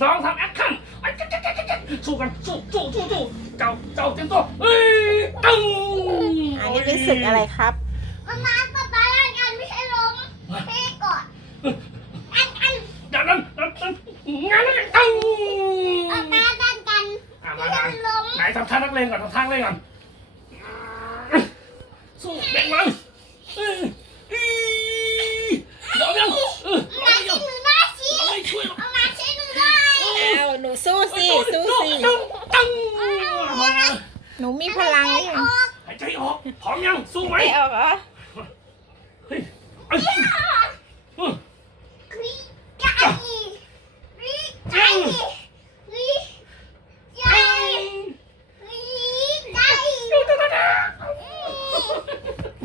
สองทามแอคชั่นสู้กันสู้สู้สู้สู้เจ้าเจ้าเตรียมตัวเฮ้ยตึงอันนี้เป็นสึกอะไรครับมาป้าป้าร่างกันไม่ใช่ลมเฮ้ก่อนอันอันอย่าดันงานนี้ตึ้งป้าป้ารกันไม่ใช่ลมไหนทำท่านักเลงก่อนทำท่าเล่นก่อนสู้เด็กมันูสู้สิสู้สิตึ้งหนูมีพลังหายใจออกพร้อมยัง สู้ไหมไ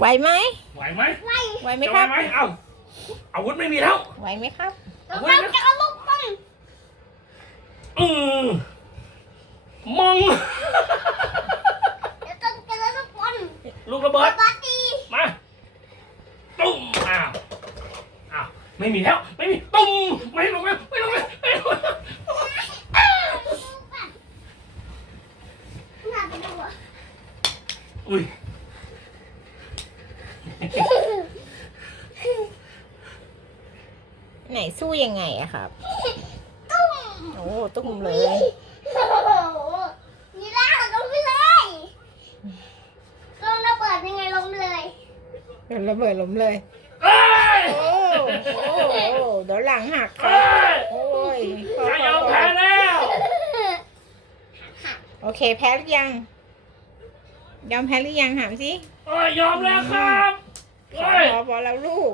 หวไหมไหวไหมไหวไหมครับเอาอาวุธไม่มีแล้วไหวไหมครับอาวุธไม่มีแล้มองเดี๋ยวจะเจอทุกคนลูกระเบิดปาตีมาตุ้มอ้าว อ้าว ไม่มีแล้ว ไม่มีตุ้มไม่ลงแล้ไม่ลงแล้วไหนสู้ยังไงอะครับโอ้ตุ้มเลยนี่ล่าลงไปเลยกล้องระเบิดยังไงลงเลยเระเบิดลงเลยโอ้โหเดี๋ยวหลังหักโอ้ยข้ายอมแพ้แล้วโอเค แพ้หรือยัง ยอมแพ้หรือยังถามสิอยอมแล้วครับพอพอแล้วลูก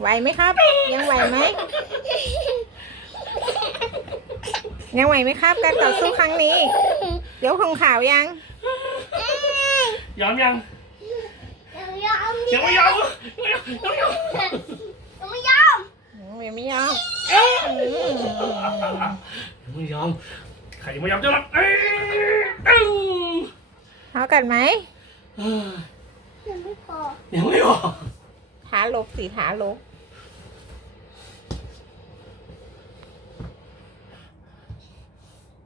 ไหวไหมครับ ยังไหวไหม ยังไหวไหมครับการต่อสู้ครั้งนี้ยกของข่าวยังยอมยังยอมยังไม่ยอมยังไม่ยอมยังไม่ยอมยังไม่ยอมใครยังไม่ยอมจะรับเอ้ากันไหมยังไม่พอ ยังไม่พอ หาลบสิหาลบ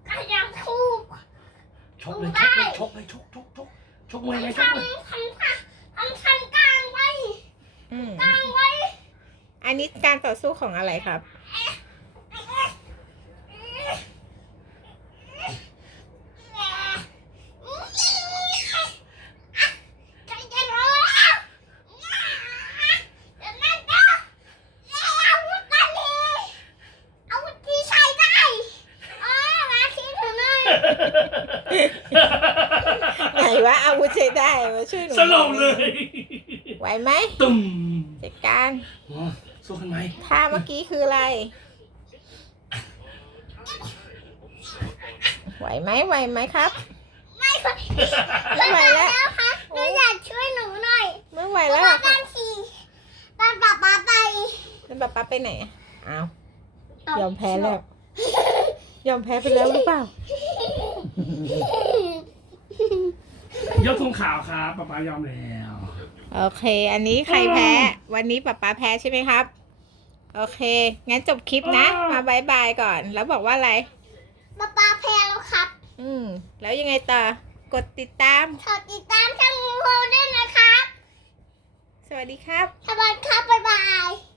กายังทุบชกเลยชกเลยชกเลยชกชกชกชกเลยชกเลยทำทำทำกลางไว้กลางไว้ อันนี้การต่อสู้ของอะไรครับไหนวะอาวุธใช้ได้มาช่วยหนูสลบเลย ไหวไหมตุ่มจัดการสู้กันไหมท่าเมื่อกี้คืออะไรไหวไหมไหวไหมครับไม่ไหวไม่ไหวแล้วค่ะหนูอยากช่วยหนูหน่อยไม่ไหวแล้วการขี่ป้าป้าป้าไปป้าป้ไปไหนอ้าวยอมแพ้แล้วยอมแพ้ไปแล้วหรือเปล่ายกทุงข่าวครับป๊าป้ายอมแล้วโอเคอันนี้ใครแพ้วันนี้ป๊าป้าแพ้ใช่ไหมครับ โอเค งั้นจบคลิปนะ มาบายบายก่อน แล้วบอกว่าอะไรป๊าป้าแพ้แล้วครับ อืมแล้วยังไงต่อกดติดตามกดติดตามช่องโฮด้วยนะครับ สวัสดีครับสวัสดีครับบายบาย